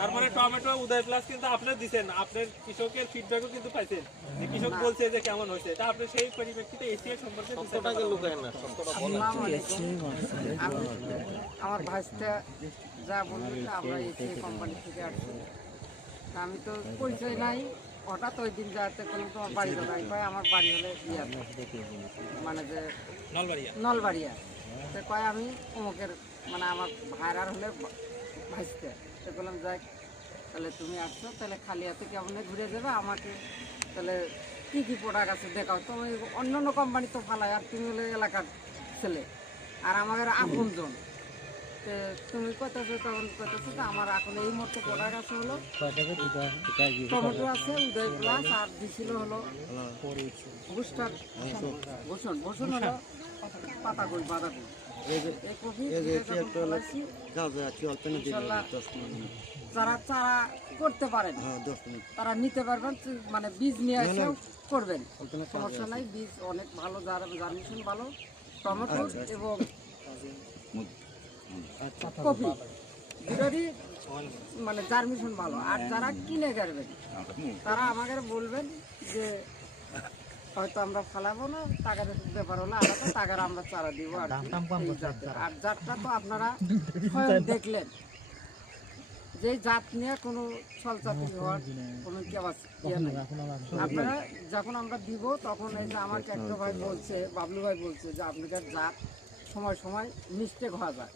তারপরে টমেটো উদয় প্লাস কিন্তু আপনি দিচ্ছেন, আপনার কৃষকের ফিডব্যাকও কিন্তু পাইছেন যে কৃষক বলছে যে কেমন হয়েছে, এটা আপনি সেই পরিপ্রেক্ষিতে এসিআই সম্পর্কে আমার ভাইটা যা বলবে আমরা এসিআই কোম্পানি থেকে আসছি, আমি তো পরিচয় নাই, হঠাৎ ওই দিন যাতে কোনো তোমার বাড়ি নাই কয় আমার বাড়ি হলে ইয়া মানে যে নলবাড়িয়া, তো কয় আমি অমুকের মানে আমার ভাইরার হলে ভাইসতে, তো বললাম যাই তাহলে তুমি আসছো, তাহলে খালি হাতে কেমন ঘুরে যাবে আমাকে, তাহলে কী কী প্রোডাক্ট আছে দেখাও, তুমি অন্য অন্য কোম্পানি তো ফালাই, আর তুমি হলে এলাকার ছেলে আর আমাদের আপনজন, তুমি কইতেছো তখন কইতেছো তো আমার এখন এই মতো প্রোডাক্ট আছে হলো টমেটো আছে উদয় প্লাস, আর দিছিল হলো বুস্টার ভূষণ, ভূষণ হলো পাতাকপি বাঁধাকপি, এই কপি যারা চারা করতে পারেন তারা নিতে পারবেন, মানে বীজ নিয়ে এসেও করবেন, সমস্যা নাই, বীজ অনেক ভালো, জার্মিনেশন ভালো টমেটো এবং কপি দুটোরই মানে জার্মিনেশন ভালো। আর যারা কিনে করবেন তারা আমাকে বলবেন যে হয়তো আমরা ফালাবো না, টাকার ব্যাপার হলে আলাদা, টাকার আমরা চারা দিব। আর জাতটা তো আপনারা স্বয়ং দেখলেন যে জাত নিয়ে কোনো ছলচাতুরি হওয়ার কোনো ইয়ে নেই। আপনারা যখন আমরা দিব তখন এই যে আমার একটা ভাই বলছে, বাবলু ভাই বলছে যে আপনাদের জাত সময় সময় মিস্টেক হওয়া যায়,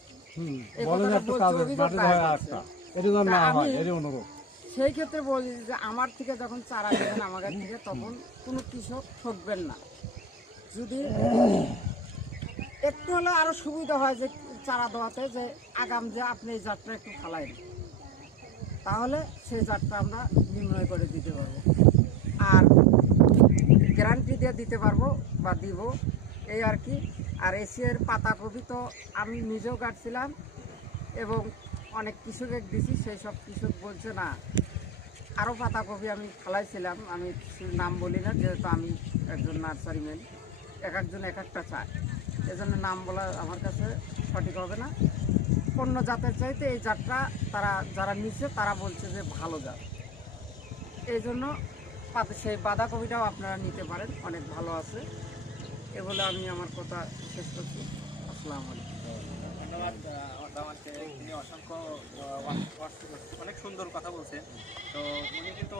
সেই ক্ষেত্রে বলি যে আমার থেকে যখন চারা দেবেন আমাদের থেকে তখন কোনো কৃষক ঠকবেন না। যদি একটু হলে আরো সুবিধা হয় যে চারা দেওয়াতে, যে আগাম যে আপনি এই জাতটা একটু ফালাই তাহলে সেই জাতটা আমরা নির্ণয় করে দিতে পারবো, আর গ্যারান্টি দিয়ে দিতে পারবো বা দিব, এই আর কি। আর এশিয়ার পাতাকপি তো আমি নিজেও কাটছিলাম এবং অনেক কৃষকের দিছি, সেই সব কৃষক বলছে না আরও পাতাকপি আমি ফালাইছিলাম, আমি নাম বলি না যেহেতু আমি একজন নার্সারিম্যান, এক একজন এক একটা চায়, এজন্য নাম বলা আমার কাছে সঠিক হবে না। অন্য জাতের চাইতে এই জাতটা তারা যারা নিচ্ছে তারা বলছে যে ভালো জাত, এই জন্য সেই বাঁধাকপিটাও আপনারা নিতে পারেন, অনেক ভালো আছে। এ বলে আমি আমার কথা শেষ করছি। আসসালামু আলাইকুম। ধন্যবাদ আমাকে, তিনি অসংখ্য অনেক সুন্দর কথা বলছেন। তো উনি কিন্তু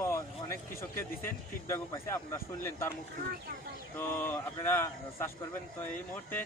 অনেক কৃষককে দিচ্ছেন, ফিডব্যাকও পাইছে, আপনারা শুনলেন তার মুখ থেকে। তো আপনারা চাষ করবেন। তো এই মুহূর্তে